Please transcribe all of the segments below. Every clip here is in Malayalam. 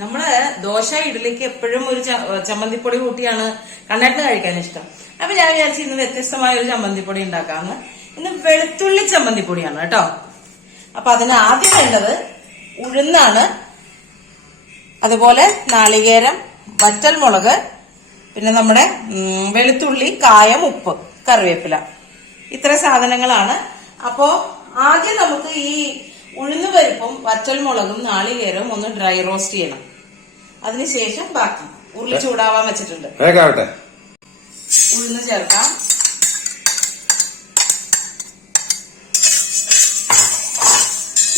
നമ്മൾ ദോശ ഇഡ്ഡലിക്ക് എപ്പോഴും ഒരു ചമ്മന്തിപ്പൊടി കൂട്ടിയാണ് കണ്ണേട്ടിന് കഴിക്കാൻ ഇഷ്ടം. അപ്പൊ ഞാൻ വിചാരിച്ചു ഇന്ന് വ്യത്യസ്തമായ ഒരു ചമ്മന്തിപ്പൊടി ഉണ്ടാക്കാന്ന്. ഇന്ന് വെളുത്തുള്ളി ചമ്മന്തിപ്പൊടിയാണ് കേട്ടോ. അപ്പൊ അതിന് ആദ്യം വേണ്ടത് ഉഴുന്നാണ്. അതുപോലെ നാളികേരം വറ്റൽ മുളക് പിന്നെ നമ്മുടെ വെളുത്തുള്ളി കായം ഉപ്പ് കറിവേപ്പില. ഇത്ര സാധനങ്ങളാണ്. അപ്പോ ആദ്യം നമുക്ക് ഈ ഉഴുന്ന് പരിപ്പും വറ്റൽമുളകും നാളികേരവും ഒന്ന് ഡ്രൈ റോസ്റ്റ് ചെയ്യണം. അതിനുശേഷം ബാക്കി ഉരുളി ചൂടാവാൻ വെച്ചിട്ടുണ്ട്. വേഗാവട്ടെ. ഉഴുന്ന് ചേർക്കാം.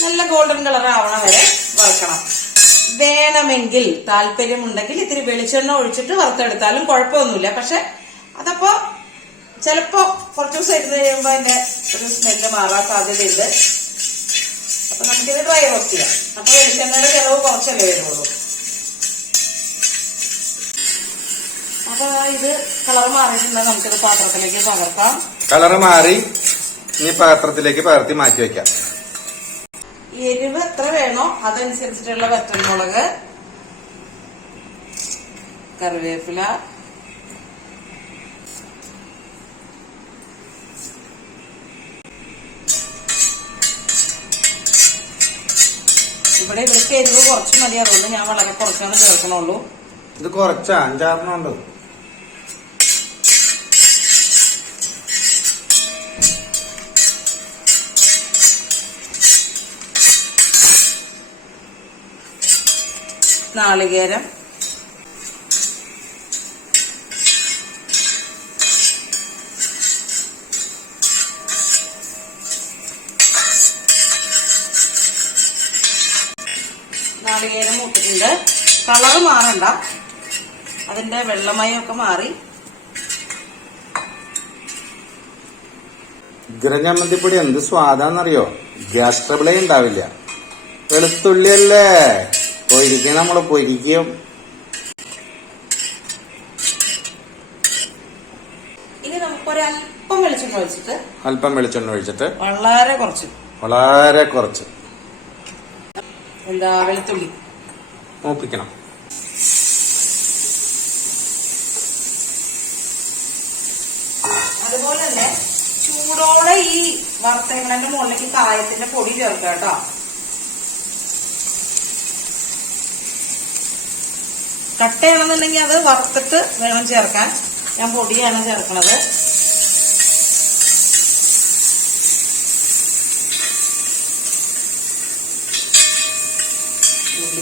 നല്ല ഗോൾഡൻ കളർ ആവണ വരെ വറുക്കണം. വേണമെങ്കിൽ താല്പര്യമുണ്ടെങ്കിൽ ഇത്തിരി വെളിച്ചെണ്ണ ഒഴിച്ചിട്ട് വറുത്തെടുത്താലും കുഴപ്പമൊന്നുമില്ല. പക്ഷെ അതപ്പോ ചിലപ്പോ കുറച്ച് ദിവസം ഇരുന്ന് കഴിയുമ്പോ അതിന്റെ ഒരു സ്മെല്ല് മാറാൻ സാധ്യതയുണ്ട്. അപ്പൊ നമുക്കിത് ഡ്രൈ റോസ്റ്റ് ചെയ്യാം. അപ്പൊ വെളിച്ചെണ്ണയുടെ ചിലവ് കുറച്ചല്ലേ വരുള്ളൂ. അപ്പൊ ഇത് കളർ മാറിയിട്ടുണ്ടെങ്കിൽ നമുക്കിത് പാത്രത്തിലേക്ക് പകർത്താം. കളർ മാറി. ഈ പാത്രത്തിലേക്ക് പകർത്തി മാറ്റി വെക്കാം. എരിവ് എത്ര വേണോ അതനുസരിച്ചിട്ടുള്ള വറ്റൽമുളക് കറിവേപ്പില ഇവിടെ ഇവർക്ക് എരിവ് കുറച്ച് മതി അതുകൊണ്ട് ഞാൻ വളരെ കുറച്ചാണ് ചേർക്കണുള്ളൂ. ഇത് കുറച്ചാ അഞ്ചാറെണ്ണം ഉണ്ട്. നാളികേരം. നാളികേരം മൂട്ടിട്ടുണ്ട് കളറ് മാറണ്ട. അതിന്റെ വെള്ളമയമൊക്കെ മാറി. ഗിരഞ്ഞമ്മന്തിപ്പൊടി എന്ത് സ്വാദാന്നറിയോ? ഗ്യാസ് ട്രബിളേ ഉണ്ടാവില്ല. വെളുത്തുള്ളിയല്ലേ? പൊരിക്കും നമ്മൾ പൊരിക്കും. ഇനി നമുക്കൊരല്പം വെളിച്ചെണ്ണ ഒഴിച്ചിട്ട് അല്പം വെളിച്ചെണ്ണ ഒഴിച്ചിട്ട് വളരെ കുറച്ച്. വളരെ കുറച്ച്. എന്താ വെളുത്തുള്ളി? മൂപ്പിക്കണം. അതുപോലെ തന്നെ ചൂടോടെ ഈ വറുത്തേങ്ങളുടെ മുകളിലേക്ക് കായത്തിന്റെ പൊടി ചേർക്കുക കേട്ടോ. കട്ടയാണെന്നുണ്ടെങ്കിൽ അത് വറുത്തിട്ട് വേണം ചേർക്കാൻ. ഞാൻ പൊടിയാണ് ചേർക്കണത്.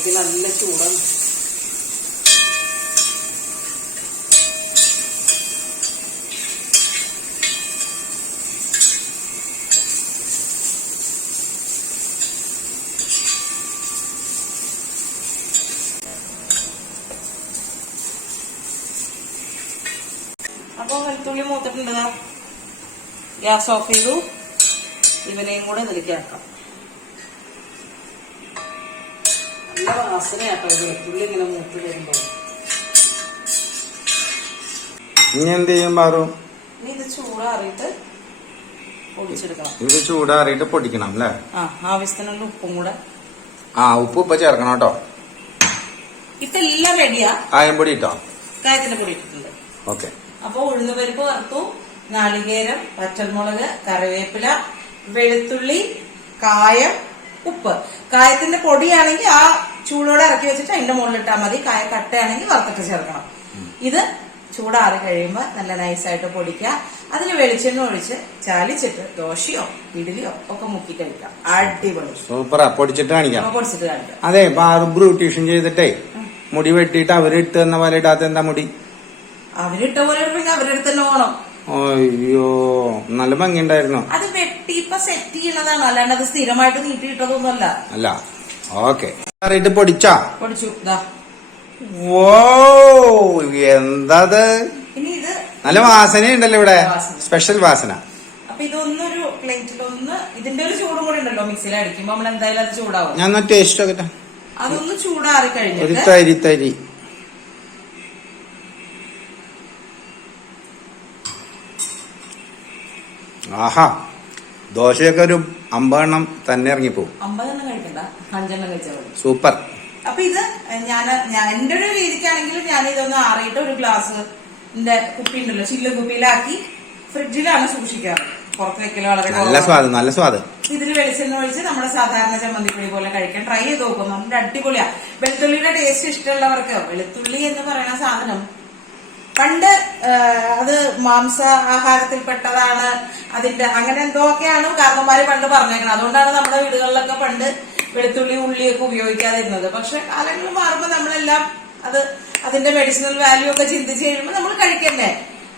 ഉള്ളിക്ക് നല്ല ചൂടാണ് അപ്പോൾ വെളുത്തുള്ളി മൂത്തിട്ടുണ്ട് ഗ്യാസ് ഓഫ് ചെയ്തു. ഇവനെയും കൂടെ ഇതിലേക്ക് നല്ല വാസനയാട്ടോ വെളുത്തുള്ളി ഇങ്ങനെ മൂത്ത് വരുമ്പോ. ഇനി എന്ത് ചെയ്യും പാറു? ഇനി ഇത് ചൂടാറിയിട്ട് പൊടിച്ചെടുക്കണം. ഇത് ചൂടാറിയിട്ട് പൊടിക്കണം അല്ലേ? ആ ആവശ്യത്തിനുള്ള ഉപ്പും കൂടെ. ആ ഉപ്പ് ഇപ്പൊ ചേർക്കണം കേട്ടോ. ഇതെല്ലാം റെഡിയാ. ആയംപൊടി ഇട്ടോ? കായത്തിന്റെ പൊടി ഇട്ടിട്ടുണ്ട്. ഓക്കെ. അപ്പൊ ഉഴുന്നുപരിപ്പ് വറുത്തു നാളികേരം പച്ചമുളക് കറിവേപ്പില വെളുത്തുള്ളി കായം ഉപ്പ്. കായത്തിന്റെ പൊടിയാണെങ്കിൽ ആ ചൂടോടെ ഇറക്കി വെച്ചിട്ട് അതിന്റെ മുകളിൽ ഇട്ടാൽ മതി. കായ കട്ടയാണെങ്കിൽ വറുത്തിട്ട് ചേർക്കണം. ഇത് ചൂടാറി കഴിയുമ്പോൾ നല്ല നൈസായിട്ട് പൊടിക്കുക. അതിന് വെളിച്ചെണ്ണ ഒഴിച്ച് ചാലിച്ചിട്ട് ദോശയോ ഇഡലിയോ ഒക്കെ മുക്കി കഴിക്കാം. അടിപൊളി. സൂപ്പറാ. പൊടിച്ചിട്ട് കാണിക്കാം. പൊടിച്ചിട്ട് കാണിക്കാം. അതെ ബ്രൂട്ടീഷൻ ചെയ്തിട്ടേ മുടി വെട്ടിയിട്ട് അവർ ഇട്ട് തന്ന പോലെ ഇടാത്ത എന്താ മുടി? അവരിട്ട പോലെ അവരെടുത്ത് തന്നെ ഓണം. അയ്യോ നല്ല ഭംഗി ഉണ്ടായിരുന്നു അത് വെട്ടി ഇപ്പൊ സെറ്റ് ചെയ്യണതാണ്. അല്ലാണ്ട് അത് സ്ഥിരമായിട്ട് നീട്ടിയിട്ടതൊന്നുമല്ല അല്ല. ഓക്കെ. അറിയിട്ട് പൊടിച്ചാ? പൊടിച്ചു. ഇതാ എന്താത്? ഇനി ഇത് നല്ല വാസനയുണ്ടല്ലോ ഇവിടെ. വാസന. സ്പെഷ്യൽ വാസന. അപ്പൊ ഇതൊന്നൊരു പ്ലേറ്റിലൊന്ന് ഇതിന്റെ ഒരു ചൂടും കൂടി ഉണ്ടല്ലോ മിക്സിയിൽ അടിക്കുമ്പോ നമ്മൾ എന്തായാലും അത് ചൂടാവും. ഞാൻ ടേസ്റ്റ് ഒക്കെ അതൊന്ന് ചൂടാറി ഒരു കഴിഞ്ഞിട്ട് തരി തരി. ആഹാ. ദോശയൊക്കെ ഒരു അമ്പതെണ്ണം തന്നെ ഇറങ്ങിപ്പോവും. അമ്പതെണ്ണം കഴിക്കണ്ട. അഞ്ചെണ്ണം കഴിച്ചാൽ മതി. സൂപ്പർ. അപ്പൊ ഇത് ഞാൻ എന്റെ ഒരു രീതിക്കാണെങ്കിൽ ഞാൻ ഇതൊന്ന് ആറിയിട്ട് ഒരു ഗ്ലാസ് കുപ്പി ഉണ്ടല്ലോ ചില്ല് കുപ്പിയിലാക്കി ഫ്രിഡ്ജിലാണ് സൂക്ഷിക്കാറ്. പുറത്ത് വളരെ നല്ല. സ്വാദ് നല്ല സ്വാദ്. ഇതിൽ വെളിച്ചെണ്ണ ഒഴിച്ച് നമ്മുടെ സാധാരണ ചമ്മന്തിപ്പൊടി പോലെ കഴിക്കാൻ ട്രൈ ചെയ്ത് നോക്കും നമ്മുടെ അടിപൊളിയാ. വെളുത്തുള്ളിയുടെ ടേസ്റ്റ് ഇഷ്ടമുള്ളവർക്ക് വെളുത്തുള്ളി എന്ന് പറയുന്ന സാധനം പണ്ട് അത് മാംസ ആഹാരത്തിൽപ്പെട്ടതാണ് അതിന്റെ അങ്ങനെ എന്തൊക്കെയാണ് കാരണന്മാര് പണ്ട് പറഞ്ഞേക്കുന്നത് അതുകൊണ്ടാണ് നമ്മുടെ വീടുകളിലൊക്കെ പണ്ട് വെളുത്തുള്ളി ഉള്ളിയൊക്കെ ഉപയോഗിക്കാതിരുന്നത്. പക്ഷെ കാലങ്ങൾ മാറുമ്പോൾ നമ്മളെല്ലാം അത് അതിന്റെ മെഡിസിനൽ വാല്യൂ ഒക്കെ ചിന്തിച്ച് കഴിയുമ്പോൾ നമ്മൾ കഴിക്കണ്ടേ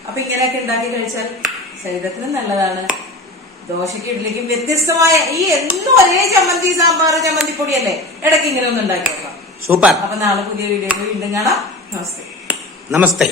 അപ്പൊ ഇങ്ങനെയൊക്കെ ഉണ്ടാക്കി കഴിച്ചാൽ ശരീരത്തിനും നല്ലതാണ്. ദോശയ്ക്ക് ഇഡ്ലിക്കും വ്യത്യസ്തമായ ഈ എന്നും ഒരേ ചമ്മന്തി സാമ്പാർ ചമ്മന്തിപ്പൊടിയല്ലേ? ഇടയ്ക്ക് ഇങ്ങനെ ഒന്ന് ഉണ്ടാക്കി നോക്കാം സൂപ്പർ. അപ്പൊ നാളെ പുതിയ വീഡിയോയിൽ വീണ്ടും കാണാം. നമസ്തേ. നമസ്തേ.